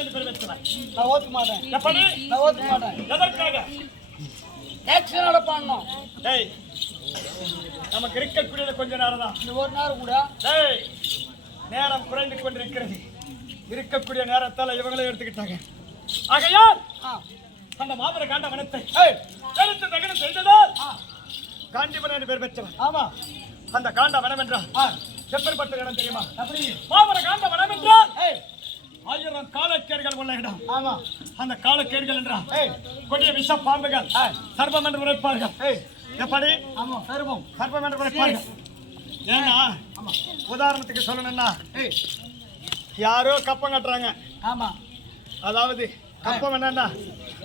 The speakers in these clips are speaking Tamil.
என்று பேர் வச்சவன். நான் ஓத்துக்க மாட்டேன். எப்படி? நான் ஓத்துக்க மாட்டேன். எதற்காக? ஆக்ஷனோட பண்ணணும். டேய், நமக்கு இருக்கக்கூடியது கொஞ்ச நேரம் தான். இந்த ஒரு நேரம் கூட டேய், நேரம் குறைந்து கொண்டிருக்கிறது. இருக்கக்கூடிய நேரத்தால் இவங்களே எடுத்துக்கிட்டாங்க. ஆகையால் அந்த மாபெர காண்ட வனத்தை எடுத்து தகனம் செய்ததால் காண்டிபன் என்று பேர் பெற்றவன். ஆமா, அந்த காண்ட வனம் என்றால் எப்பேற்பட்ட இடம் தெரியுமா? அப்படி மாபெர காண்ட வனம் என்றால் 1000 காலக்கேர்கள் உள்ள இடம். ஆமா, அந்த காலக்கேர்கள் என்றால் கொடிய விஷ பாம்புகள் சர்ப்பம் என்று உரைப்பார்கள். எப்படி? ஆமா, சர்ப்பம் என்று உரைப்பார்கள். ஏன்னா உதாரணத்துக்கு சொல்லணும்னா யாரோ கப்பம் கட்டுறாங்க. ஆமா, அதாவது கப்பம் என்னன்னா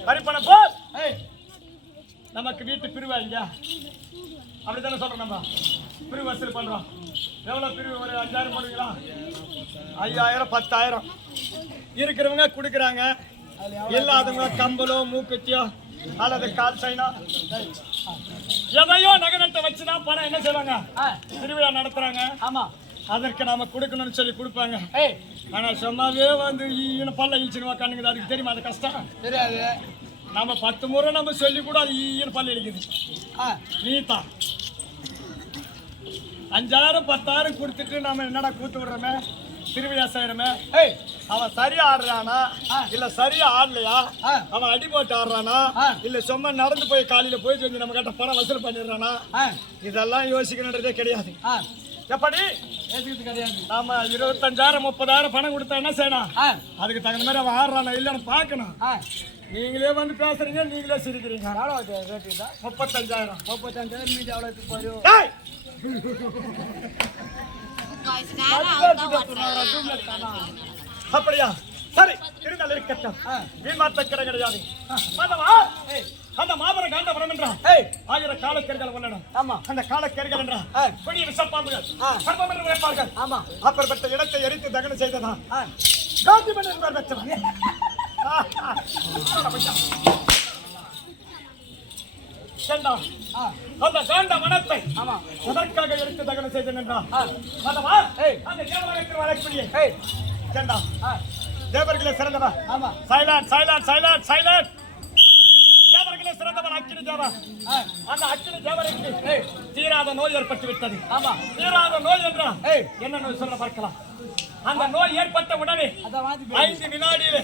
பறிப்பன போல் நமக்கு வீட்டு பிரிவு இல்லையா? அப்படித்தானே சொல்றோம். நம்ம பிரிவு வசூல் பண்றோம். எவ்வளவு பிரிவு? ஒரு 5000 போடுவீங்களா? 5000 10000 இருக்கிறவங்க கொடுக்குறாங்க. இல்லாதவங்க கம்பலோ மூக்குத்தியோ அல்லது கால் சைனோ எதையோ நகரத்தை வச்சுதான் பணம் என்ன செய்வாங்க? திருவிழா நடத்துறாங்க. ஆமா, அதற்கு நாம கொடுக்கணும்னு சொல்லி கொடுப்பாங்க. ஆனா சும்மாவே வந்து ஈன பல்ல இழிச்சுடுவா கண்ணுங்க. அதுக்கு தெரியுமா அந்த கஷ்டம்? தெரியாது. நம்ம 10 முறை நம்ம சொல்லி கூட அது ஈன பல்ல இழிக்குது. நீ தான் 5000 10000 கொடுத்துட்டு நம்ம என்னடா கூத்து விடுறோமே, திருவிழா செய்யறோமே. அவன் சரியா ஆடுறானா இல்ல சரியா ஆடலையா? அவன் அடி போட்டு ஆடுறானா இல்ல சும்மா நடந்து போய் காலையில போய் செஞ்சு நம்ம கிட்ட பணம் வசூல் பண்ணிடுறானா? இதெல்லாம் யோசிக்கணுன்றதே கிடையாது. எப்படி? கிடையாது. நாம 25000 30000 பணம் கொடுத்தா என்ன செய்யணும்? அதுக்கு தகுந்த மாதிரி அவன் ஆடுறானா இல்லன்னு பாக்கணும். நீங்களே வந்து பேசுறீங்க, நீங்களே சிரிக்கிறீங்க. 35000 மீது அவ்வளவு போயிடும். அப்படியா? சரி, இருந்தாலும் இருக்கட்டும். வீண்மாத்த கடை கிடையாது. அந்த மாபெர காண்ட வனம் என்றால் 1000 காலக்கேர்கள் உள்ளன. ஆமா, அந்த காலக்கேர்கள் என்றால் கொடிய விஷப்பாம்புகள் சர்ப்பம் என்று உரைப்பார்கள். ஆமா, அப்பேற்பட்ட இடத்தை எரித்து தகனம் செய்ததா காண்டிபன் என்பவர் பெற்றவன். அந்த காண்ட வனத்தை எதற்காக எடுத்து தகனம் செய்தேன் என்றால் அந்த தேவலகத்தில் வரக்கூடிய தேவர்களே சிறந்தவன். Silent silent silent silent. தேவர்களே சிறந்தவன் அக்கினி தேவன். அந்த அக்கினி தேவனுக்கு தீராத நோய் ஏற்பட்டு விட்டது. ஆமா, தீராத நோய் என்றால் என்ன நோய் சொல்ல பார்க்கலாம். அந்த நோய் ஏற்பட்ட உடனே 5 வினாடியிலே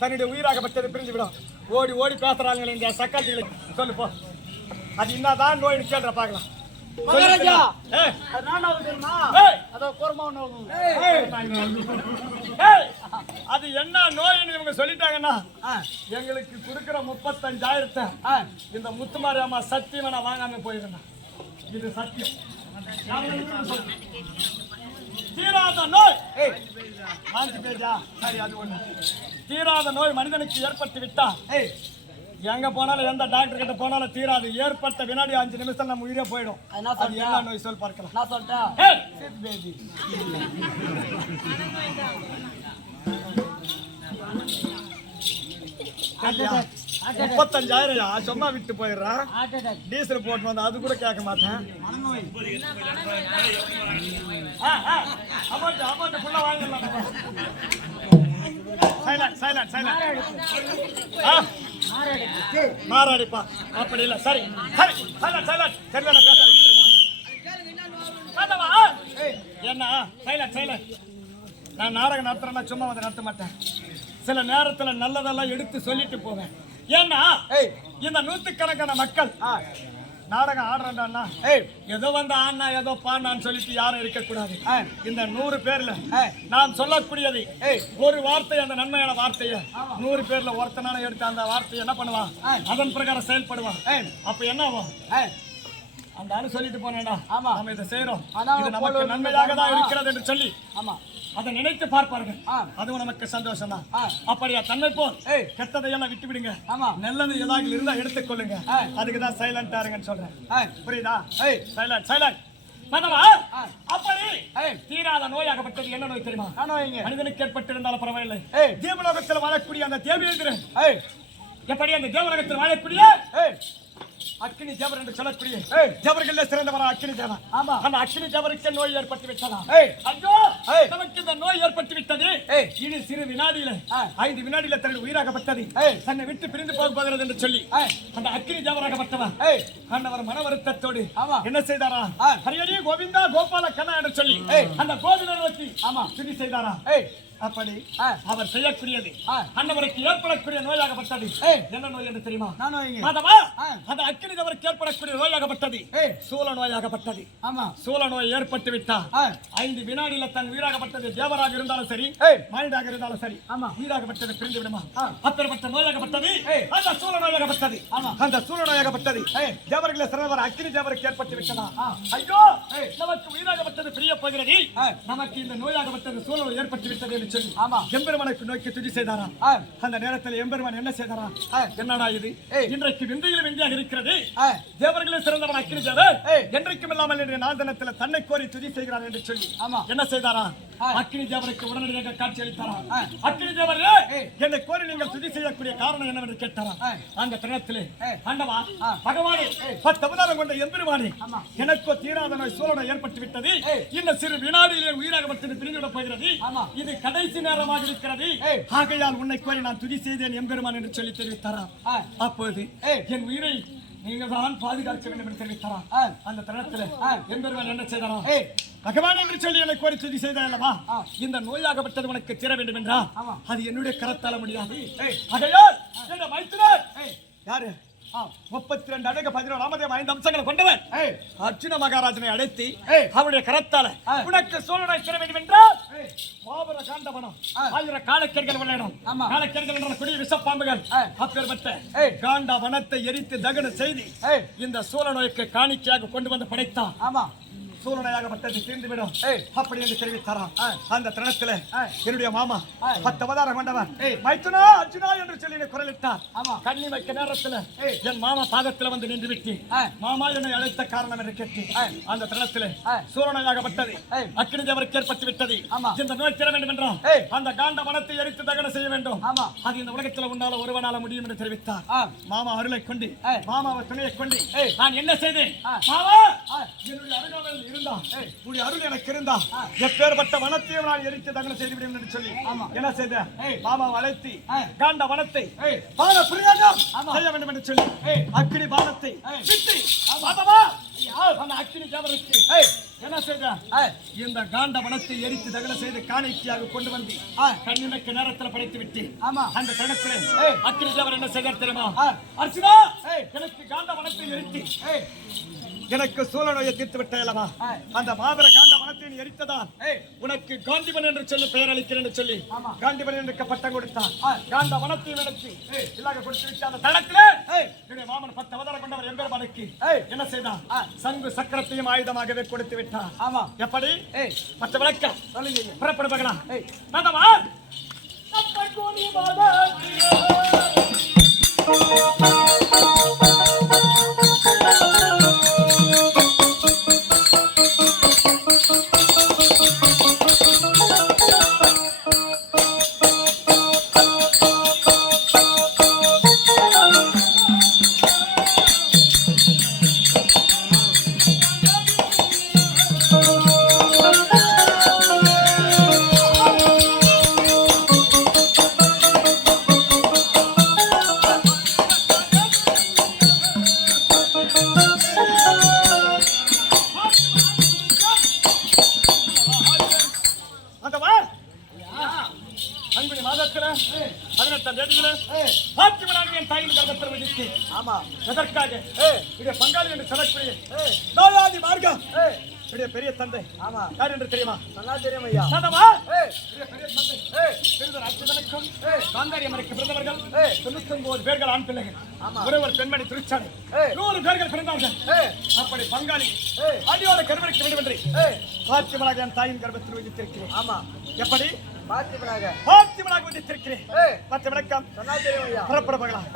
தன்னுடைய உயிராகப்பட்டது பிரிந்து விடும். ஓடி ஓடி பேசுறாங்க இந்த சக்காத்திகளை. சொல்லு போ, அது என்னதான் நோய் கேள்ற பாக்கலாம். மகாராஜா, அது நானாவது தெரியுமா? அதோ கோர்மா நோய். அது என்ன நோய்னு இவங்க சொல்லிட்டாங்கன்னா எங்களுக்கு கொடுக்கிற 35000 இந்த முத்துமாரி அம்மா சத்தியமா நான் வாங்காம போயிருந்தேன். இது சத்தியம். தீராத நோய் சரி, அது ஒண்ணு. தீராத நோய் மனிதனுக்கு ஏற்பட்டு விட்டா எங்க போனாலும் எந்த டாக்டர் கிட்ட போனாலும் தீராது. ஏற்பட்ட வினாடி 5 நிமிஷம் நம்ம உயிரே போயிடும். அது என்ன நோய் சொல் பார்க்கலாம். நான் சொல்றேன். 35000 சும்மா விட்டு போயிடுறான். டீசல் போட்டு வந்து அது கூட கேட்க மாட்டேன். அமௌண்ட் ஃபுல்லா வாங்கிடலாம். மாறாடிப்பா அப்படி இல்ல. சரி சரி என்ன சைலண்ட் சைலண்ட். நான் நாடகம் நடத்துறேன்னா சும்மா வந்து நடத்த மாட்டேன். சில நேரத்துல நல்லதெல்லாம் எடுத்து சொல்லிட்டு போவேன். ஏன்னா இந்த 100கணக்கான மக்கள் நாடகம் ஆடுறான்டா ஏதோ வந்து ஆனா ஏதோ பாண்டான்னு சொல்லிட்டு யாரும் இருக்கக்கூடாது. இந்த 100 பேர்ல நான் சொல்லக்கூடியது ஒரு வார்த்தை, அந்த நன்மையான வார்த்தையை 100 பேர்ல ஒருத்தனால எடுத்து அந்த வார்த்தையை என்ன பண்ணுவான், அதன் பிரகாரம் செயல்படுவான். அப்ப என்ன ஆகும்? அந்த ஆளு சொல்லிட்டு போனேன்டா நம்ம இதை செய்யறோம், இது நமக்கு நன்மையாக தான் இருக்கிறது என்று சொல்லி அதை நினைத்து பார்ப்பார்கள். அதுவும் நமக்கு சந்தோஷம் தான். அப்படியா தன்மை போல் கெட்டதையெல்லாம் விட்டு விடுங்க, நல்லது ஏதாவது இருந்தா எடுத்துக்கொள்ளுங்க. அதுக்குதான் சைலண்டா இருங்கன்னு சொல்றேன். புரியுதா? Silent silent. அப்படி தீராத நோயாகப்பட்டது என்ன நோய் தெரியுமா? மனிதனுக்கு ஏற்பட்டிருந்தாலும் பரவாயில்லை. தேவலோகத்தில் வாழக்கூடிய அந்த தேவேந்திரன் எப்படி அந்த தேவலோகத்தில் வாழக்கூடிய அக்கினி தேவர் என்று சொல்லக்கூடிய தேவர்களே சிறந்தவரா அக்கினி தேவர். ஆமா. அந்த அக்கினி தேவருக்கு நோய் ஏற்பட்டு விட்டதா? ஏய். ஐயோ, நமக்கு இந்த நோய் ஏற்பட்டு விட்டது. இது சிறு வினாடியில 5 வினாடியில தன்னுடைய உயிராகப்பட்டது. தன்னை விட்டு பிரிந்து போகிறது என்று சொல்லி அந்த அக்கினி தேவராகப்பட்டவன் ஆண்டவர் மன வருத்தத்தோடு என்ன செய்தாரா? ஹரியடி கோவிந்தா கோபால கண்ணா என்று சொல்லி அந்த கோவிலை நோக்கி துதி செய்தாரா? அப்படி அவர் செய்யக்கூடியது அன்னவருக்கு ஏற்படக்கூடிய நோயாகப்பட்டது. என்ன நோய் என்று தெரியுமா? மாதவா, அந்த அக்கினி தேவருக்கு ஏற்படக்கூடிய நோயாகப்பட்டது சூல நோயாகப்பட்டது. சூல நோய் ஏற்பட்டு விட்டா 5 வினாடியில தன் உயிராகப்பட்டது. தேவராக இருந்தாலும் சரி, மனிதாக இருந்தாலும் சரி, உயிராகப்பட்டது பிரிந்து விடுமா? அப்பேற்பட்ட நோயாகப்பட்டது அந்த சூல நோயாகப்பட்டது. அந்த சூல நோயாகப்பட்டது தேவர்களை சிறந்தவர் அக்கினி தேவருக்கு ஏற்பட்டு விட்டதா? ஐயோ, நமக்கு உயிராகப்பட்டது பிரிய போகிறது. நமக்கு இந்த நோயாகப்பட்டது சூழ நோய் ஏற்பட்டு விட்டது. எம்பெருமானுக்கு நோக்கி துதி செய்தாரா? அந்த நேரத்தில் எம்பெருமான் என்ன செய்தாரா? என்னடா இது இன்றைக்கு விந்தையில் விந்தியாக இருக்கிறது. தேவர்களே சிறந்தவன் அக்கினி தேவர் என்றைக்கும் இல்லாமல் இன்றைய நாள் தினத்தில் தன்னை கோரி துதி செய்கிறார் என்று சொல்லி என்ன செய்தாரா? அக்கினி தேவருக்கு உடனடியாக காட்சி அளித்தாரா? அக்கினி தேவரே, என்னை கோரி நீங்கள் துதி செய்யக்கூடிய காரணம் என்னவென்று கேட்டாரா? அந்த தருணத்திலே ஆண்டவா பகவானே, 10 அவதாரம் கொண்ட எம்பெருமானே, எனக்கோ தீராத நோய் சூழலை ஏற்பட்டு விட்டது. இந்த சிறு வினாடியிலே உயிராகப்பட்டது பிரிந்துவிடப் போகிறது. இது கடைசி நேரமாக இருக்கிறது. ஆகையால் உன்னை கோரி நான் துதி செய்தேன் எம்பெருமான் என்று சொல்லி தெரிவித்தாரா? அப்போது என் உயிரை நீங்க தான் பாதுகாக்க வேண்டும் என்று தெரிவித்தாரா? அந்த தருணத்தில் எம்பெருமான் என்ன செய்தாரா? பகவான் என்று சொல்லி என்னை கோரி துதி செய்தார் அல்லவா? இந்த நோயாகப்பட்டது உனக்கு தீர வேண்டும் என்றா அது என்னுடைய கரத்தால முடியாது. ஆகையால் என்ன மைத்துனர் யாரு 32 அடங்க 11 5 அம்சங்களை கொண்டவன் அர்ஜுன மகாராஜனை அழைத்து அவருடைய கரத்தால உனக்கு சூழலை தர வேண்டும் என்றால் மாபர காண்டவனம் 1000 காலக்கெர்கள் விளையாடும். காலக்கெர்கள் என்ற கொடிய விஷப்பாம்புகள் அப்பேற்பட்ட காண்ட வனத்தை எரித்து தகன செய்து இந்த சூழ நோய்க்கு காணிக்கையாக கொண்டு வந்து படைத்தான். சூழலையாகப்பட்டது தீர்ந்துவிடும் அப்படி என்று தெரிவித்தாராம். அந்த தருணத்தில் என்னுடைய மாமா 10 அவதாரம் கொண்டவர் மைத்துனா அர்ஜுனா என்று சொல்லி குரலிட்டார். கண்ணி வைக்க நேரத்தில் என் மாமா பாதத்தில் வந்து நின்று விட்டு மாமா என்னை அழைத்த காரணம் என்று கேட்டு அந்த தருணத்தில் சூழலையாகப்பட்டது அக்கினி தேவருக்கு ஏற்பட்டு விட்டது. இந்த நோய் தீர வேண்டும் என்றால் அந்த காண்ட வனத்தை எரித்து தகன செய்ய வேண்டும். அது இந்த உலகத்தில் உன்னால ஒருவனால முடியும் என்று தெரிவித்தார். மாமா அருளை கொண்டு மாமாவை துணையை கொண்டு நான் என்ன செய்தேன்? மாமா என்னுடைய அருகாமையில் இருந்தா உடைய அருள் எனக்கு இருந்தா எப்பேற்பட்ட வனத்தையும் நான் எரித்து தகன செய்து விடும் என்று சொல்லி என்ன செய்த? மாமாவை அழைத்து காண்ட வனத்தை பாத பிரயோகம் செய்ய வேண்டும் என்று சொல்லி அக்கினி பானத்தை அந்த அக்கினி தேவருக்கு என்ன செய்த? இந்த காண்ட வனத்தை எரித்து தகன செய்து காணிக்கையாக கொண்டு வந்து கண்ணிமைக்கு நேரத்தில் படைத்து விட்டு அந்த தருணத்தில் அக்கினி தேவர் என்ன செய்தார் தெரியுமா? அர்ஜுனா, எனக்கு காண்ட வனத்தை எரித்து எனக்கு சூழ நோயை தீர்த்து விட்டா அந்த மாபெர காண்ட வனத்தை எரித்ததால் உனக்கு காந்திபன் என்று சொல்லி பெயர் அளிக்கிறேன் என்று சொல்லி காந்திபன் என்று பட்டம் கொடுத்தான். காண்ட வனத்தை நடத்தி இல்லாக கொடுத்து விட்டு அந்த தளத்திலே என்னுடைய மாமன் 10 அவதாரம் கொண்டவர் எம்பெருமானுக்கு என்ன செய்தான்? சங்கு சக்கரத்தையும் ஆயுதமாகவே கொடுத்து விட்டான். எப்படி மற்ற விளக்கம் புறப்படுவாங்களா? பங்காளி என்று சொல்லக்கூடிய மார்க்கம் பெரிய தந்தை யார் என்று தெரியுமா? தெரியும் ஐயா. பிறந்தவர்கள் 99 பேர்கள் ஆண் பிள்ளைகள், ஒருவர் பெண்மணி திருச்சாலை 100 பேர்கள் பிறந்தார்கள். அப்படி பங்காளி அடியோட கருவறைக்கு வேண்டும் என்று பாத்தியமனாக என் தாயின் கர்ப்பத்தில் விதித்திருக்கிறேன். எப்படி பாத்தியமனாக விதித்திருக்கிறேன்? மற்ற விளக்கம் புறப்பட போகலாம்.